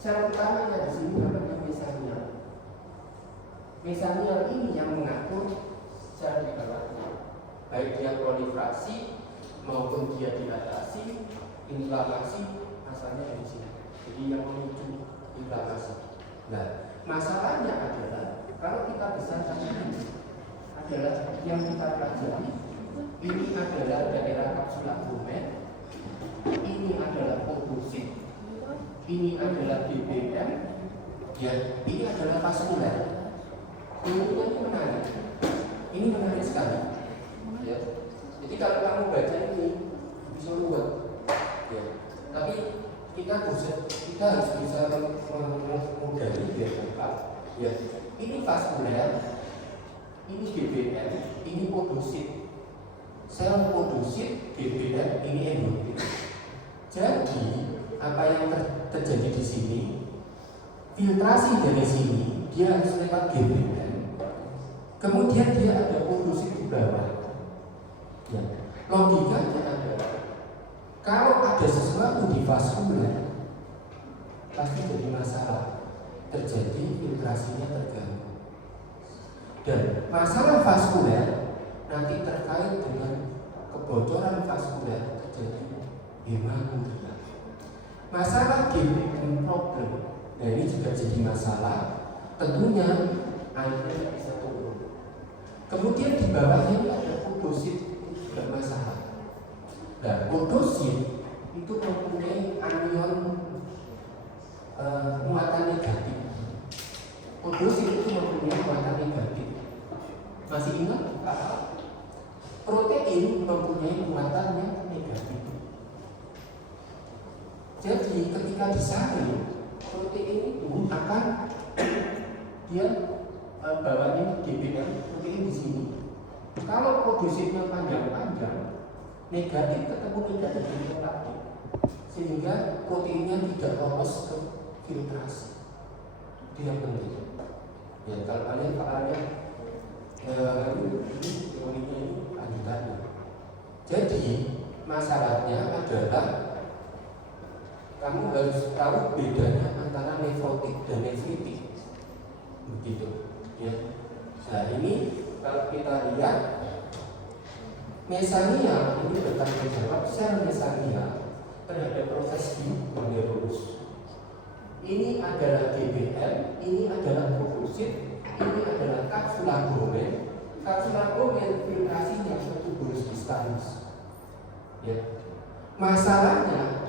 Sel utamanya di sini namanya mesenial. Mesenial ini yang mengatur sel di bawahnya, baik dia proliferasi maupun dia dilatasi, inflamasi, asalnya dari sini. Jadi yang memicu inflamasi. Nah, masalahnya adalah kalau kita besarkan ini adalah yang kita pelajari, ini adalah daerah kapsula glomer, ini adalah podosit, ini adalah BBM, ya, ini adalah vaskuler. Ini menarik. Ini menarik sekali. Ya. Jadi kalau kamu baca ini bisa luar. Ya. Tapi kita harus bisa memudahkan biar cepat. Ya. Ini vaskuler, ini BBM, ini podosit. Sel podosit, BBM, ini endotel. Jadi apa yang terjadi di sini? Filtrasi dari sini dia harus lewat BBM. Kemudian dia ada podosit di bawah. Ya. Logikanya adalah kalau ada sesuatu di vaskuler pasti jadi masalah, terjadi filtrasinya terganggu. Dan masalah vaskuler nanti terkait dengan kebocoran vaskuler terjadi hematuria. Masalah GBM problem, nah ini juga jadi masalah. Tentunya airnya bisa turun. Kemudian di bawahnya ini ada podosit, juga masalah. Nah, podosit itu mempunyai anion muatan negatif. Podosit itu mempunyai muatan negatif. Masih ingat? Protein mempunyai muatannya negatif. Jadi ketika disaring, protein itu akan dia bawahnya GBM, protein di sini. Kalau podositnya panjang-panjang, negatif ketemu negatif negatif, sehingga proteinnya tidak lolos ke filtrasi. Itu yang penting. Ya, kalau kalian ini teorinya ini lanjutannya. Jadi masalahnya adalah kamu harus tahu bedanya antara nefrotik dan nefritik, begitu, ya. Nah ini kalau kita lihat mesenial ini bertanggung jawab sel mesenial terhadap proses glomerulus. Ini adalah GBM, ini adalah podosit, ini adalah kapsula glomer. Kapsula glomer filtrasinya ke tuberus distalus. Ya. Masalahnya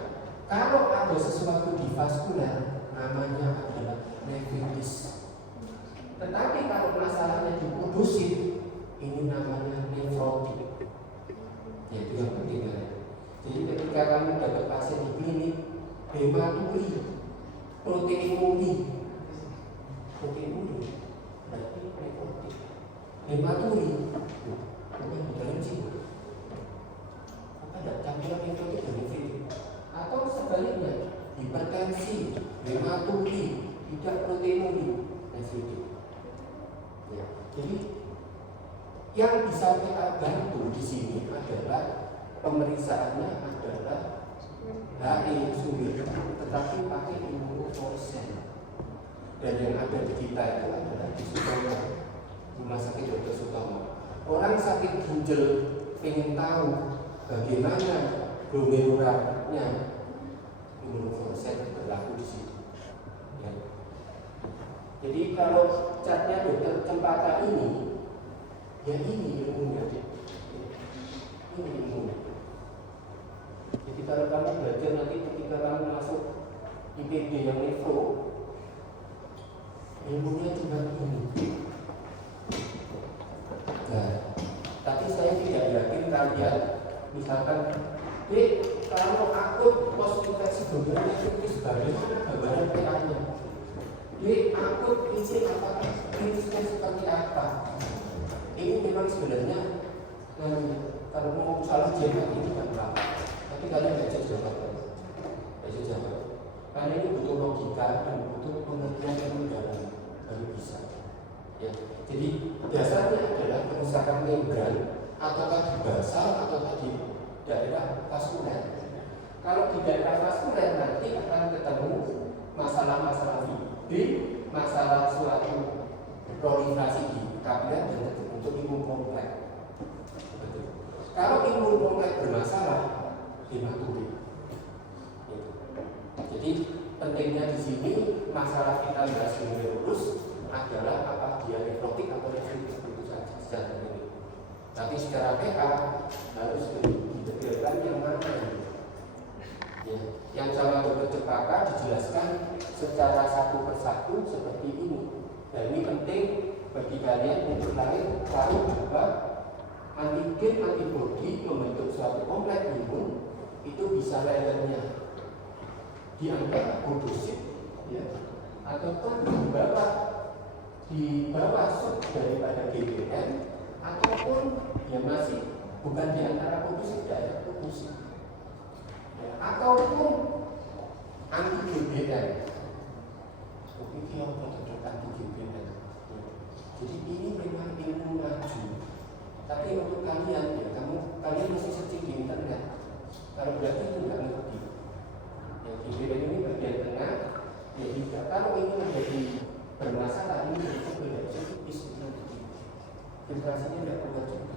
kalau ada sesuatu di vaskuler namanya adalah nefritis. Tetapi kalau masalahnya di podosit ini namanya nefrotik. Ya, itu yang penting ya. Jadi ketika kamu dapat pasien di klinik hematuri, proteinuri, berarti nefrotik. Hematuri, bukan di dalam jiwa. Apa ada campuran nefrotik dan nefritik? Atau sebaliknya, hipertensi, hematuri, tidak proteinuri, nefritik. Ya, jadi yang bisa kita bantu di sini adalah pemeriksaannya adalah HE sumber, tetapi pakai imunofluorescence. Dan yang ada di kita itu adalah di Sutomo, Rumah Sakit Dr. Sutomo. Orang sakit ginjal ingin tahu bagaimana glomerulurnya, imunofluorescence berlaku di sini. Ya. Jadi kalau catnya dokter Cempaka ini, ya ini ilmunya. Ini ilmunya. Jadi kalau kamu belajar nanti ketika kamu masuk IPB yang nefro, ilmunya cuma ini. Nah, tapi saya tidak yakin kalian misalkan, kalau akut pos infeksi glomerular itu bagaimana gambaran PA-nya? Akut isi apakah klinisnya seperti apa? Ini memang sebenarnya kalau mau salah jawab ini gampang, tapi kalian nggak bisa jawab. Karena ini butuh logika dan butuh pengertian yang mendalam baru bisa. Ya. Jadi dasarnya adalah kerusakan membran, ataukah di basal ataukah di daerah vaskuler. Kalau di daerah vaskuler nanti akan ketemu masalah-masalah B, masalah suatu proliferasi di kapiler dan terbentuk imun kompleks. Kalau imun kompleks bermasalah, hematuri. Jadi pentingnya di sini masalah kita bahas glomerulus adalah apa dia nefrotik atau nefritis itu saja secara ini. Tapi secara PH harus didetailkan yang mana. Ya, yang sama Dr. Cepaka dijelaskan secara satu persatu seperti ini. Dan ini penting bagi kalian untuk tahu bahwa antigen antibodi membentuk suatu kompleks imun itu bisa levelnya di angka podosit, ya, ataupun di bawah sub daripada GBM, ataupun ya masih bukan di antara podosit dan podosit, ya, ataupun anti GBM. Ini yang produk anti GBM. Jadi ini memang ilmu maju. Tapi untuk kalian, ya, kalian mesti searching di internet. Kalau berarti itu nggak ngerti. GBM ini bagian tengah, ya tidak. Kalau ini menjadi bermasalah, ini itu tidak bisa nanti filtrasinya tidak kuat juga.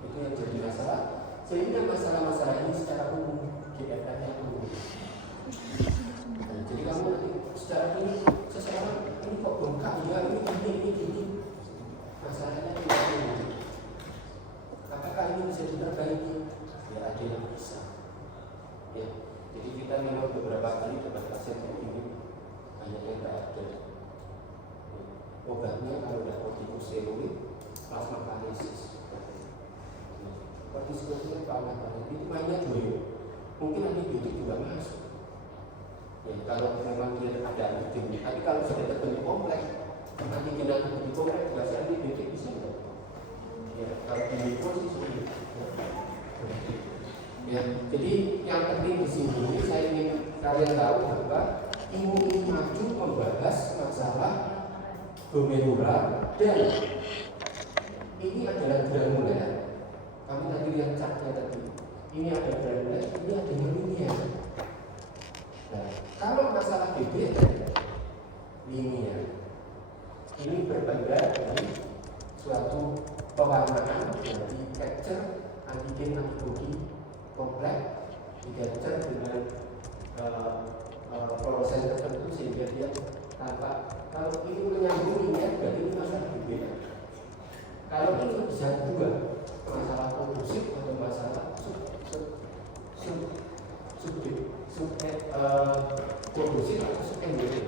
Itu yang jadi masalah. Sehingga masalah-masalah ini secara umum GFR-nya umum. Jadi kamu nanti secara ini seseorang ini kok bengkak ya, ini gini. Masalahnya tidak umum. Apakah ini bisa diperbaiki? Ya ada yang bisa. Ya. Jadi kita memang beberapa kali dapat pasien ini banyak yang tidak ada. Obatnya kalau sudah kortikosteroid, plasmapheresis. Kortikosteroid itu mainnya dua. Mungkin antibiotik juga masuk. Ya, kalau memang dia ada antibiotik, tapi kalau sudah terbentuk kompleks, antigen antibiotik kompleks, bahasa antibiotik bisa enggak? Ya, kalau di sih sulit. Ya, jadi yang penting di sini saya ingin kalian tahu bahwa imun ini maju membahas masalah glomerular dan ini adalah granuler. Kami tadi lihat catnya tadi. Ini ada granuler, ini ada linear. Nah, kalau masalah BBM linear ini berbeda dari suatu pewarnaan dari capture antigen antibodi kompleks di-capture dengan fluoresan tertentu sehingga dia tanpa, kalau ini menyambung ini berarti ini masalah berbeda. Kalau ini bisa dua, masalah podosit atau masalah podosit atau subendosit.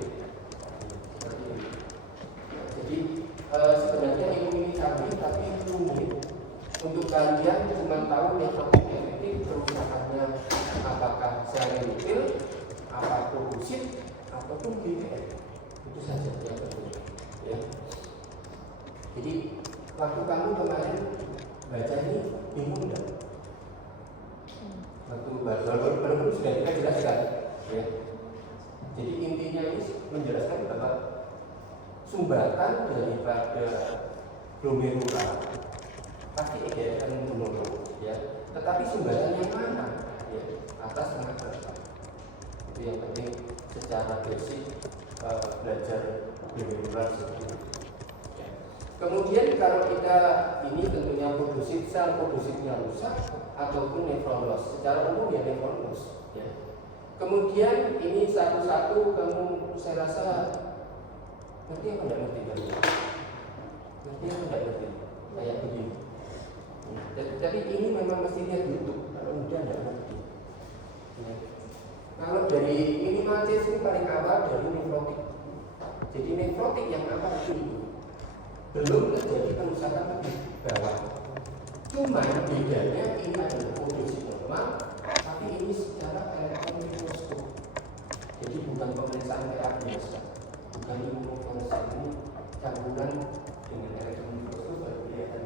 Jadi sebenarnya ini canggih tapi rumit untuk kalian cuma tahu nefrotik efektif kerusakannya apakah sel-nukil, apa podosit ataupun BBM. Itu saja yang penting. Ya. Jadi waktu kamu kemarin baca ini bingung enggak? Waktu baru sudah kita jelaskan. Ya. Jadi intinya ini menjelaskan bahwa sumbatan daripada glomerular pasti akan menurun, ya. Tetapi sumbatan yang mana? Ya, atas tengah bawah. Itu yang penting secara basic belajar glomerular seperti itu. Ya. Kemudian kalau kita ini tentunya podosit, sel podositnya rusak ataupun nefrolos. Secara umum ya nefrolos. Ya. Kemudian ini satu-satu kamu saya rasa ngerti apa tidak ngerti dari? Ngerti apa tidak ngerti? Kayak begini. Tapi ini memang mesti lihat YouTube. Kalau mudah tidak ngerti. Ya. Kalau dari minimal C ini paling awal dari nefrotik. Jadi nefrotik yang awal itu belum terjadi kerusakan di bawah. Cuma bedanya ini adalah podosit normal, tapi ini secara elektron mikroskop. Jadi bukan pemeriksaan PA biasa, bukan imunofluorescence, ini campuran dengan elektron mikroskop baru kelihatan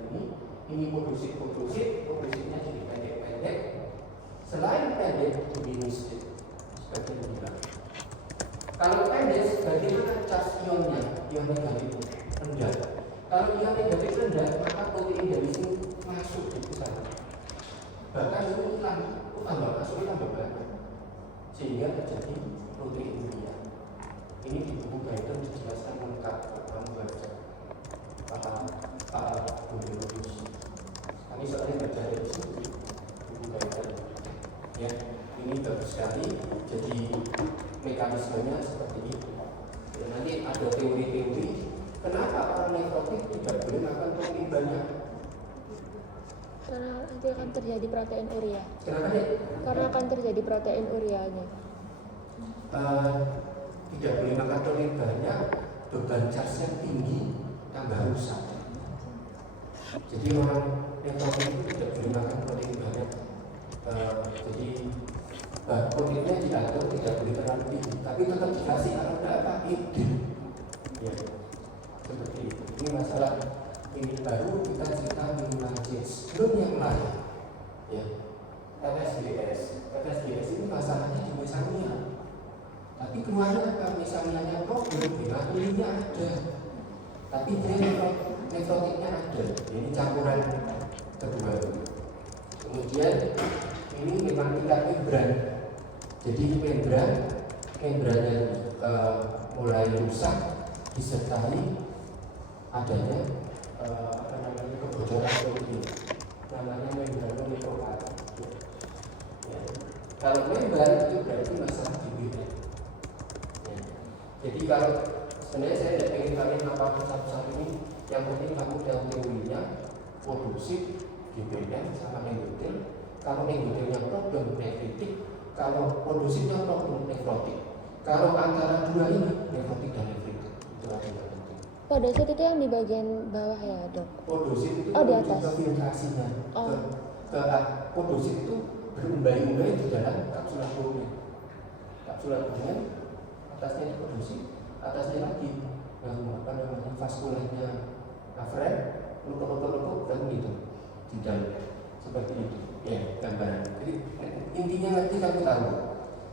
ini podositnya jadi pendek-pendek. Selain pendek, begini sedikit seperti ini. Kalau pendek, bagaimana charge ionnya? Ion negatif rendah. Kalau ion negatif rendah, maka protein dari sini masuk di sana. Bahkan itu tambah masuk tambah banyak, sehingga terjadi proteinuria. Ini di buku guidance dijelaskan lengkap, kamu baca Pak Budirovic. Kami soalnya baca dari buku guidance. Ya, ini bagus sekali. Jadi mekanismenya seperti itu. Ya, nanti ada teori-teori kenapa orang nefrotik tidak boleh makan protein banyak. Karena nanti akan terjadi protein urea. Kenapa ya? Karena akan terjadi protein ureanya. Tidak boleh makan protein banyak, beban charge-nya tinggi, tambah rusak. Jadi orang nefrotik itu tidak boleh makan protein banyak. Jadi proteinnya diatur tidak boleh terlalu tinggi, tapi tetap dikasih kalau tidak apa itu. Ya, seperti itu. Ini masalah ini baru kita cerita mengenai belum yang lain. Ya, FSGS ini masalahnya di mesamia. Tapi keluarnya apa? Mesamianya problem, hematurinya ada. Tapi dia nefrotiknya ada. Ini campuran kedua. Kemudian ini memang tidak membran. Jadi membrannya mulai rusak disertai adanya kebocoran protein. Namanya membranonefropati. Ya. Kalau membran itu berarti masalah GBM. Ya. Jadi kalau sebenarnya saya tidak ingin kalian apa satu-satu ini, yang penting kamu tahu teorinya, produksi GBM sama endotel. Kalau endotelnya problem nefritik, kalau produksinya problem nefrotik. Kalau antara dua ini nefrotik dan nefritik itu adalah penting. Podosit itu yang di bagian bawah ya, Dok? Podosit itu di atas. ke filtrasinya. Podosit itu berumbai-umbai di dalam kapsula pulmen. Kapsula pulmen atasnya itu podosit, atasnya lagi yang vaskulernya afren, lukuk-lukuk dan gitu di dalam seperti itu. Ya, gambaran. Jadi intinya nanti kamu tahu.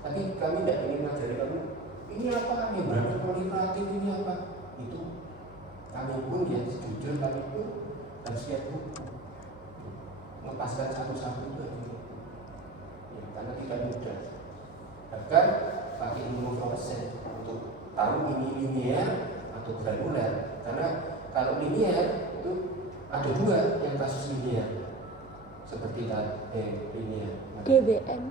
Tapi kami tidak ingin mengajari kamu ini apa, membran proliferatif ini apa. Itu kami pun ya jujur kami pun harus lihat buku, melepaskan satu-satu itu ya, karena tidak mudah. Bahkan pakai ilmu fluorescence untuk tahu ini linear atau granular. Karena kalau linear itu ada dua yang kasus linear. Seperti ini ya. GBM.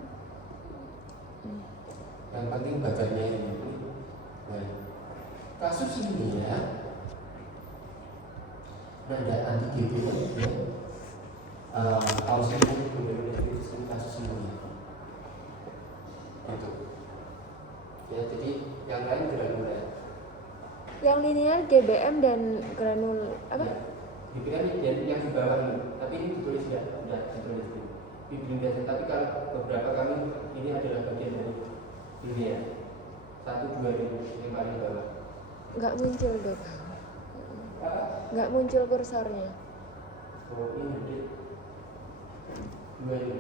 Yang penting badannya ini. Nah, kasus ini ya, nada anti GBM ya, harusnya itu kasus ini. Itu. Ya, jadi yang lain granular. Yang linear GBM dan granul apa? Ya. GBM yang di bawah ini, tapi ini ditulis ya, sudah ditulis ini. Fibrin biasa, tapi kalau beberapa kami ini adalah bagian dari ini ya. 1, 2 ini yang paling bawah. Nggak muncul, Dok. Nggak muncul kursornya. Oh ini deh. 2 ini.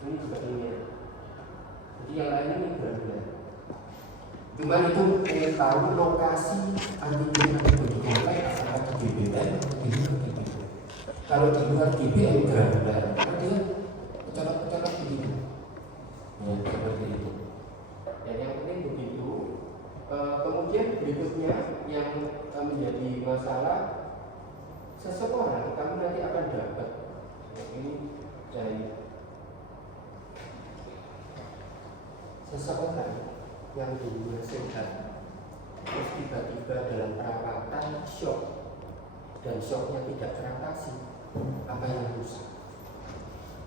Ini juga ini ya. Jadi yang lain ini berbeda. Cuma itu ingin tahu lokasi antigen kompleks apakah di GBM atau di luar GBM. Kalau di luar GBM granular, dia pecolok-pecolok begitu. Ya, seperti itu. Dan yang penting begitu. Kemudian berikutnya yang menjadi masalah, seseorang kamu nanti akan dapat ini dari seseorang yang dulunya sehat, terus tiba-tiba dalam perawatan shock dan shocknya tidak teratasi, apa yang rusak?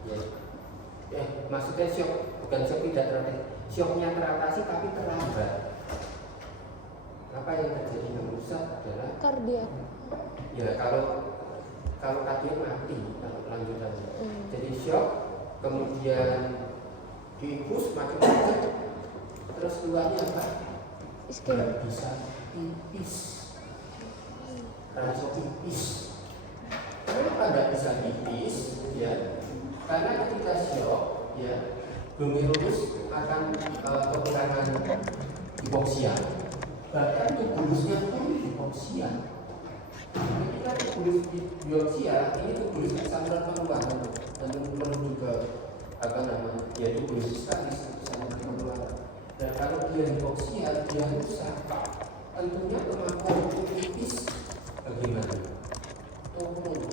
Ya, maksudnya shock bukan shock tidak teratasi, shocknya teratasi tapi terlambat. Apa yang terjadi yang rusak adalah kardiak. Ya kalau kardiak mati kalau lanjutannya. Jadi shock, kemudian diinfus macam-macam. Terus keluarnya apa? Tidak bisa pipis. Rasa pipis. Kenapa tidak bisa pipis? Ya, karena ketika shock, ya, glomerulus akan kekurangan hipoksia. Bahkan tubulusnya pun hipoksia. Ketika tubulus hipoksia, ini tubulus saluran pengeluaran dan menuju ke apa namanya? Ya tubulus statis saluran pengeluaran. Dan kalau dia hipoksia, dia rusak, tentunya kemampuan kritis bagaimana? Turun.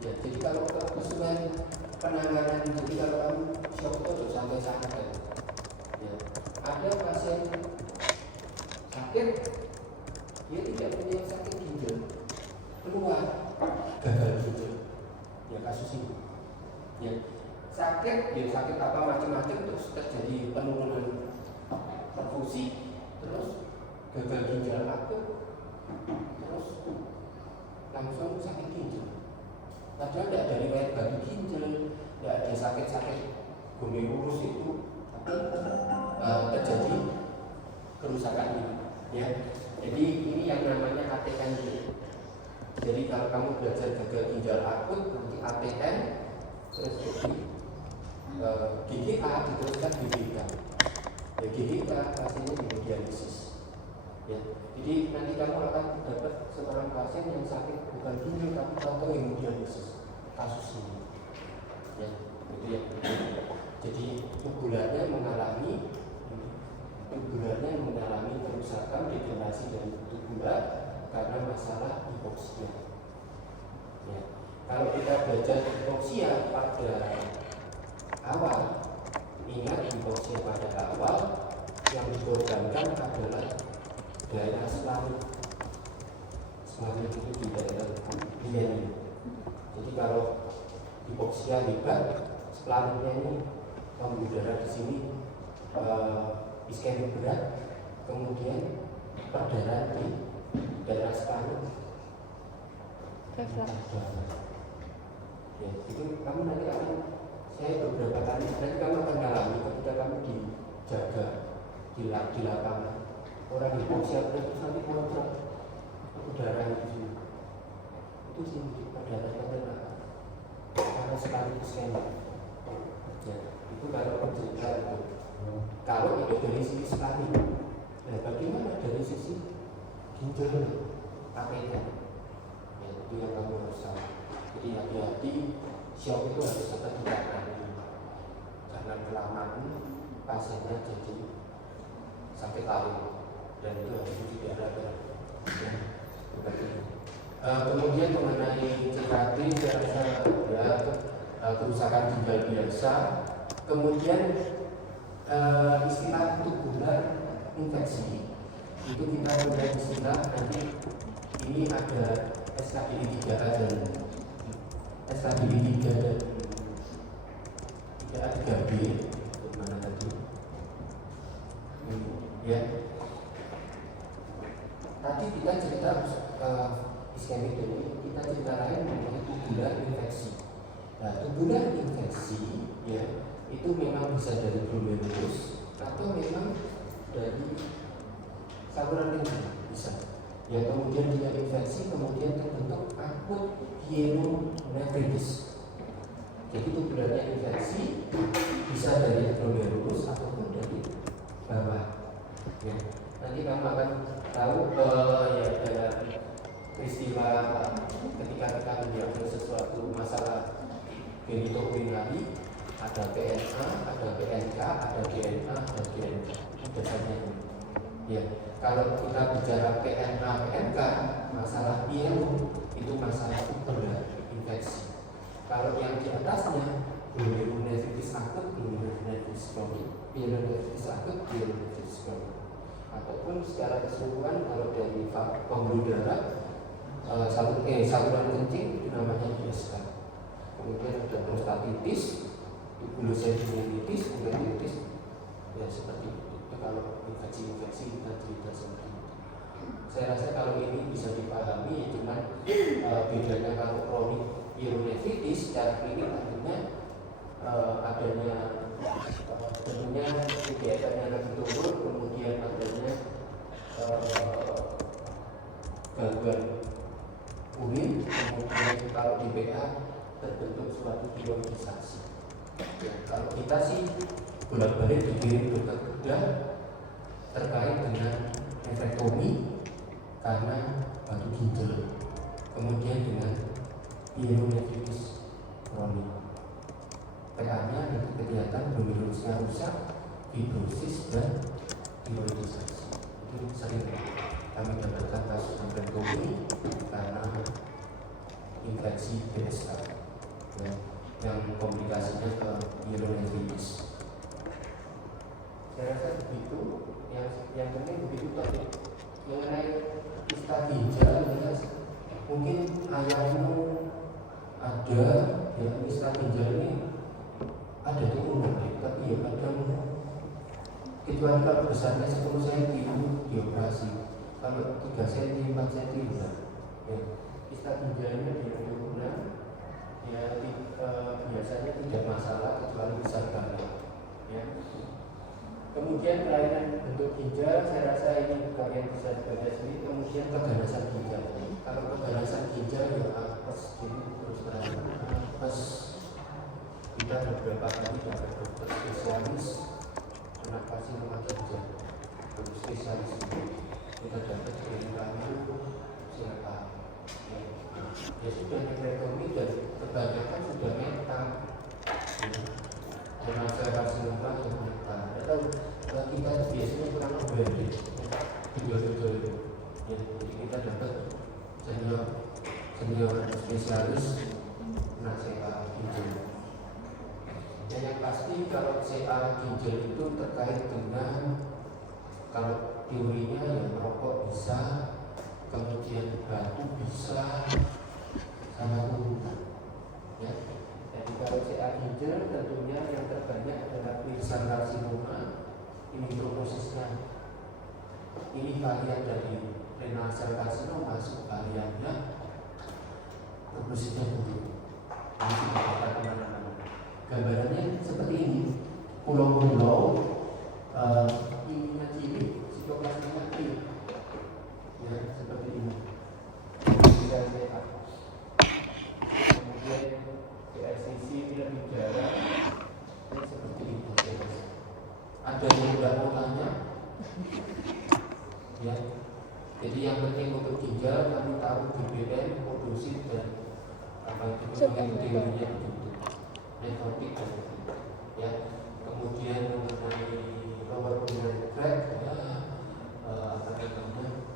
Ya, jadi kalau kesulitan penanganan, jadi kalau kamu shock itu sampai sakit. Ya, ada pasien sakit, dia tidak punya sakit ginjal, keluar gagal ginjal. Ya kasus ini. Ya, sakit, ya sakit apa macam-macam terus terjadi penurunan perfusi, terus gagal ginjal akut, terus langsung sakit ginjal. Padahal tidak ada riwayat batu ginjal, tidak ada sakit-sakit glomerulus itu, tapi terjadi kerusakan ini. Ya, jadi ini yang namanya ATN. Jadi kalau kamu belajar gagal ginjal akut, nanti ATN, terus jadi GGA diteruskan GGK. Ya, GGK pasiennya hemodialisis. Ya, jadi nanti kamu akan dapat seorang pasien yang sakit bukan ginjal tapi tahu hemodialisis kasus ini. Ya, itu ya. Jadi tubulannya mengalami kerusakan degenerasi dari tubulan karena masalah hipoksia. Ya, kalau kita belajar hipoksia pada awal, ingat hipoksia pada awal yang dikorbankan adalah daerah selamut. Selamut itu di daerah ini. Jadi kalau hipoksia hebat, selamutnya ini pembuluh darah di sini iskemik berat, kemudian perdarahan di daerah selamut. Ya, itu kamu nanti akan, saya beberapa kali nanti kamu akan mengalami ketika kamu dijaga di lapangan. Orang hipoksia terus nanti kontrol udara di sini. Itu sih darahnya kena karena sekali iskemik. Ya, itu kalau cerita itu. Kalau itu dari sisi sekali, nah bagaimana dari sisi ginjal ATN? Ya, itu yang kamu harus tahu. Jadi hati-hati, shock itu harus tetap ditangani. Jangan kelamaan pasiennya jadi sakit lalu. Dan itu harus didahulukan. Ya, seperti itu. Kemudian mengenai CKD, saya rasa ya kerusakan ginjal biasa. Kemudian istilah tubular infeksi itu kita punya istilah nanti ini ada SKDI 3A dan SKDI 3 dan 3A 3B mana tadi ya. Tadi kita cerita iskemik ini, kita cerita lain mengenai tubular infeksi. Nah, tubular infeksi ya itu memang bisa dari glomerulus atau memang dari saluran lingkungan bisa. Ya, kemudian dia infeksi, kemudian terbentuk akut hyenonefritis. Jadi tubularnya infeksi bisa dari glomerulus ataupun dari bawah. Ya, nanti kamu akan tahu ya dalam peristiwa ketika kita mendiagnosis sesuatu masalah genitourinary, ada PNA, ada PNK, ada DNA, ada GNK. Biasanya ya, kalau kita bicara PNA, PNK, masalah itu masalah tubular infeksi. Kalau yang di atasnya glomerulonefritis akut, glomerulonefritis kronik, pyelonephritis akut, pyelonephritis kronik. Ataupun secara keseluruhan kalau dari pembuluh darah saluran kencing itu namanya ISK. Kemudian ada prostatitis, tubuloseptinitis, uveitis, ya seperti itu. Kalau infeksi kita cerita seperti itu. Saya rasa kalau ini bisa dipahami, ya cuman bedanya kalau kronik pyelonephritis secara klinik artinya adanya tentunya kegiatannya lebih turun, kemudian adanya gangguan urin, kemudian kalau di PA terbentuk suatu pyelonetisasi. Ya, kalau kita sih bolak-balik dikirim dokter bedah terkait dengan nefrektomi karena batu ginjal, kemudian dengan pyelonephritis kronik. PA-nya itu kelihatan glomerulusnya rusak, fibrosis dan hemodialisasi. Itu sering kami dapatkan kasus ambriotomi karena infeksi BSK ya, yang komplikasinya ke hyaluronidase. Saya rasa begitu. Yang penting begitu tadi mengenai kista ginjal ya, mungkin ayahmu ada ya kista ginjal ini ada turunan tapi ya kadang kecuali kalau besarnya 10 cm dioperasi, kalau 3 cm 4 cm ya kista ginjalnya di turunan ya biasanya tidak masalah kecuali besar banget ya. Kemudian kelainan bentuk ginjal, saya rasa ini kalian bisa baca sendiri. Kemudian keganasan ginjal. Kalau keganasan ginjal ya apes, jadi terus terang apes. Kita beberapa kali dapat dokter spesialis kenapa sih rumah ginjal, dokter spesialis itu kita dapat dari kami siapa ya sudah nephrectomy dan kebanyakan sudah metal karena saya kasih rumah yang metal atau kita biasanya kurang memberi betul-betul ya, jadi kita dapat senior spesialis nasihat ginjal. Yang pasti kalau CA ginjal itu terkait dengan kalau teorinya yang merokok bisa, kemudian batu bisa, sama urutan. Ya. Jadi kalau CA ginjal tentunya yang terbanyak adalah Clear carcinoma, ini trombosisnya. Ini varian dari renal cell carcinoma, variannya trombosisnya buruk. Ini tidak dapat kemana-mana. Gambarannya seperti ini, pulau-pulau ininya cilik, sitoplasmanya kecil, ya seperti ini. Bisa sehat. Kemudian PSCC ini lebih jarang, ini seperti ini. Ada yang tidak mau tanya, ya. Jadi yang penting untuk ginjal kami tahu GBM, podosit dan apa itu teorinya begitu. Metodik ya, kemudian mengenai lower urinary tract ya, apa namanya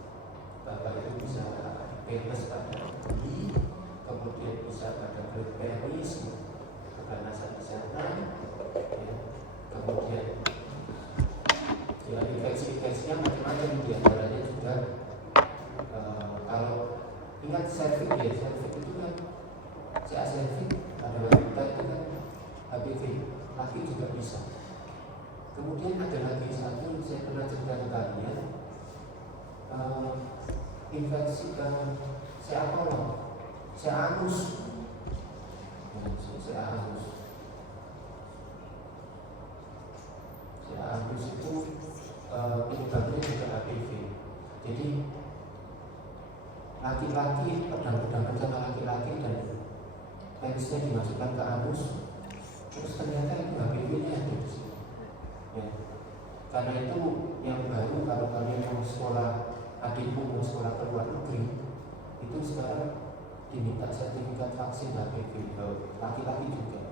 bapak itu bisa bebas pada kaki, kemudian bisa pada penis, keganasan di sana, ya. Kemudian ya infeksinya macam-macam, diantaranya juga kalau ingat cervix ya, cervix itu kan CA cervix pada wanita itu kan HPV, laki juga bisa. Kemudian ada lagi satu, saya pernah cerita ke kalian, infeksi CA kolon, CA anus, CA anus. CA anus itu penyebabnya juga HPV. Jadi laki-laki pedang-pedangan sama laki-laki dan penisnya dimasukkan ke anus, terus ternyata itu HPV-nya ada di sini. Ya. Karena itu yang baru kalau kalian mau sekolah, adikmu mau sekolah ke luar negeri, itu sekarang diminta sertifikat vaksin HPV laki-laki juga.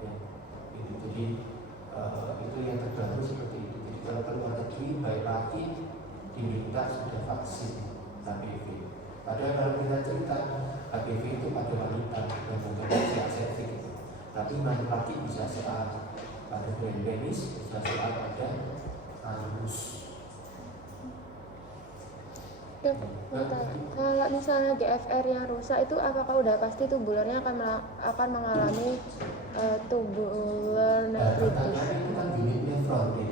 Ya. Gitu. Jadi itu yang terbaru seperti itu. Jadi kalau ke luar negeri baik laki diminta sudah vaksin HPV. Padahal kalau kita cerita HPV itu pada wanita yang bukan CA cervix, tapi laki bisa CA pada penis, bisa CA pada anus. Kalau misalnya GFR yang rusak itu apakah udah pasti tubularnya akan mengalami tubular nephritis? Pertanyaannya itu kan unit nefron ya.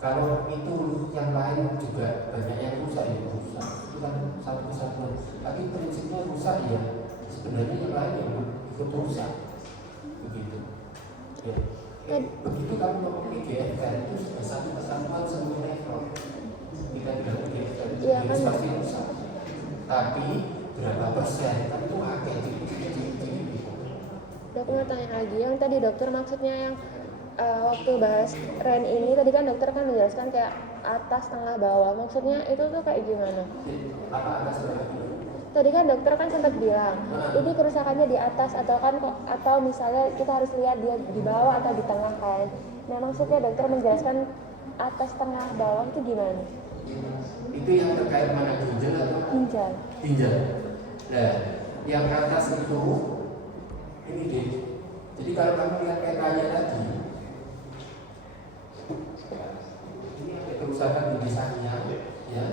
Kalau itu yang lain juga banyak yang rusak ya rusak. Itu kan satu kesatuan. Tapi prinsipnya rusak ya. Sebenarnya yang lain yang ikut rusak. Begitu. Ya. Begitu kamu ngomong GFR itu sudah satu kesatuan seluruh nefron. Kita bilang GFR itu ya, kan pasti rusak. Tapi berapa persen kan itu akeh Dok, mau tanya lagi, yang tadi dokter maksudnya yang waktu bahas REN ini tadi kan dokter kan menjelaskan kayak atas, tengah, bawah, maksudnya itu tuh kayak gimana? Apa atas bawah? Tadi kan dokter kan sempat bilang ini kerusakannya di atas atau misalnya kita harus lihat dia di bawah atau di tengah kan. Nah maksudnya dokter menjelaskan atas tengah bawah itu gimana? Itu yang terkait mana, ginjal atau Ginjal. ginjal. Nah, yang atas itu ini deh. Jadi kalau kamu lihat petanya tadi, ini ada kerusakan di desanya, ya.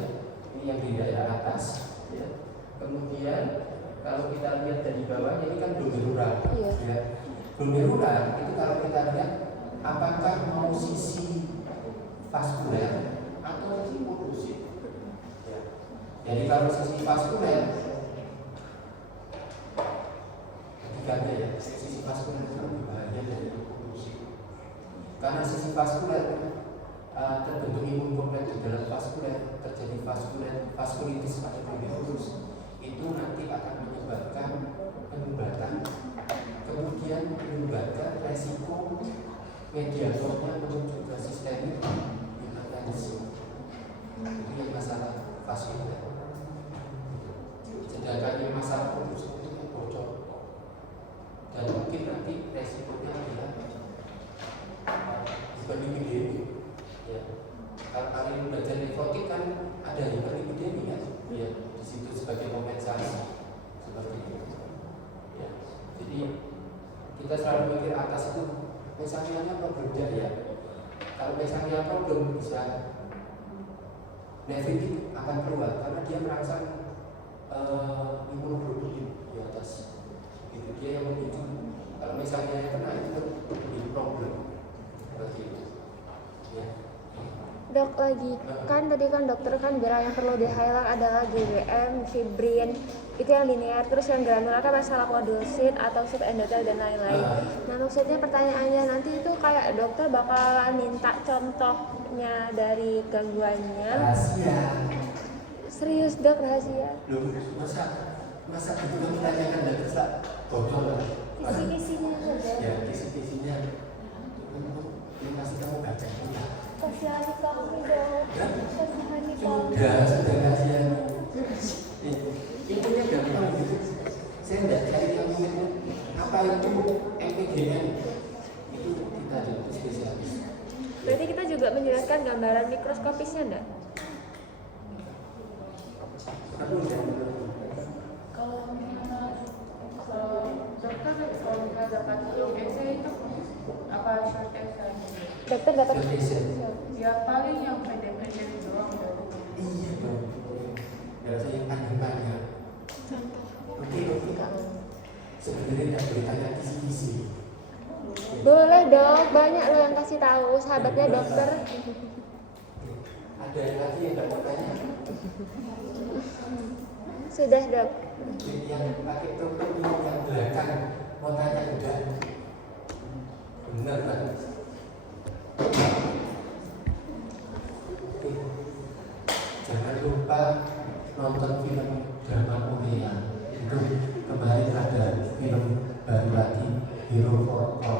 Ini yang di daerah atas, ya. Kemudian kalau kita lihat dari bawah, ini kan glomerular, Iya. ya. Glomerular itu kalau kita lihat apakah mau sisi vaskuler atau sisi polusit. Ya. Jadi kalau sisi vaskuler, ketiganya ya, sisi vaskuler itu lebih bahaya dari polusit. Karena sisi vaskuler terbentuk imun kompleks di dalam vaskuler, terjadi vaskulitis pada glomerulus, itu nanti akan menyebabkan penyumbatan, kemudian menyebabkan resiko mediatornya menuju ke sistemik hipertensi. Itu yang masalah vaskuler. Sedangkan yang masalah polusi itu bocor, dan mungkin nanti resikonya adalah hiperlipidemi. Ya. Kalau kalian belajar nefrotik kan ada hiperlipidemi kan? Ya. Di situ sebagai kompensasi seperti itu. Ya. Jadi kita selalu mikir atas itu misalnya problem ya. Kalau misalnya problem bisa nefritik akan keluar karena dia merangsang imunoglobulin di atas. Itu dia yang memicu. Kalau misalnya kena itu menjadi problem seperti itu. Ya. Dok lagi, kan tadi kan dokter kan bilang yang perlu di highlight adalah GBM, fibrin, itu yang linear, terus yang granular kan masalah podosit atau subendotel dan lain-lain. Nah maksudnya pertanyaannya nanti itu kayak dokter bakalan minta contohnya dari gangguannya. Rahasia. Serius dok, rahasia? Loh, masa itu kamu tanyakan dan bisa bocor lah. Kisi-kisinya saja. Ya, kisi-kisinya ini pasti kamu baca ya. Kasihani kami dok. Kasihani kami. Sudah kasihan. Intinya gampang gitu. Saya tidak cari yang itu apa itu MPGN itu kita di spesialis. Berarti kita juga menjelaskan gambaran mikroskopisnya enggak? Aku tidak. Kalau dokter kalau dapat essay itu apa short essay? Dokter dapat Ya paling yang pendek-pendek doang dari. Iya dong. Tidak usah yang panjang-panjang. Oke. Sebenarnya tidak boleh tanya kisi-kisi. Boleh dok, banyak loh yang kasih tahu sahabatnya dokter. Ada yang lagi yang tidak mau tanya? Sudah dok. Yang pakai tutup yang belakang mau tanya udah. Benar kan? Jangan lupa nonton film drama Korea. Itu kemarin ada film baru lagi, Hero for All.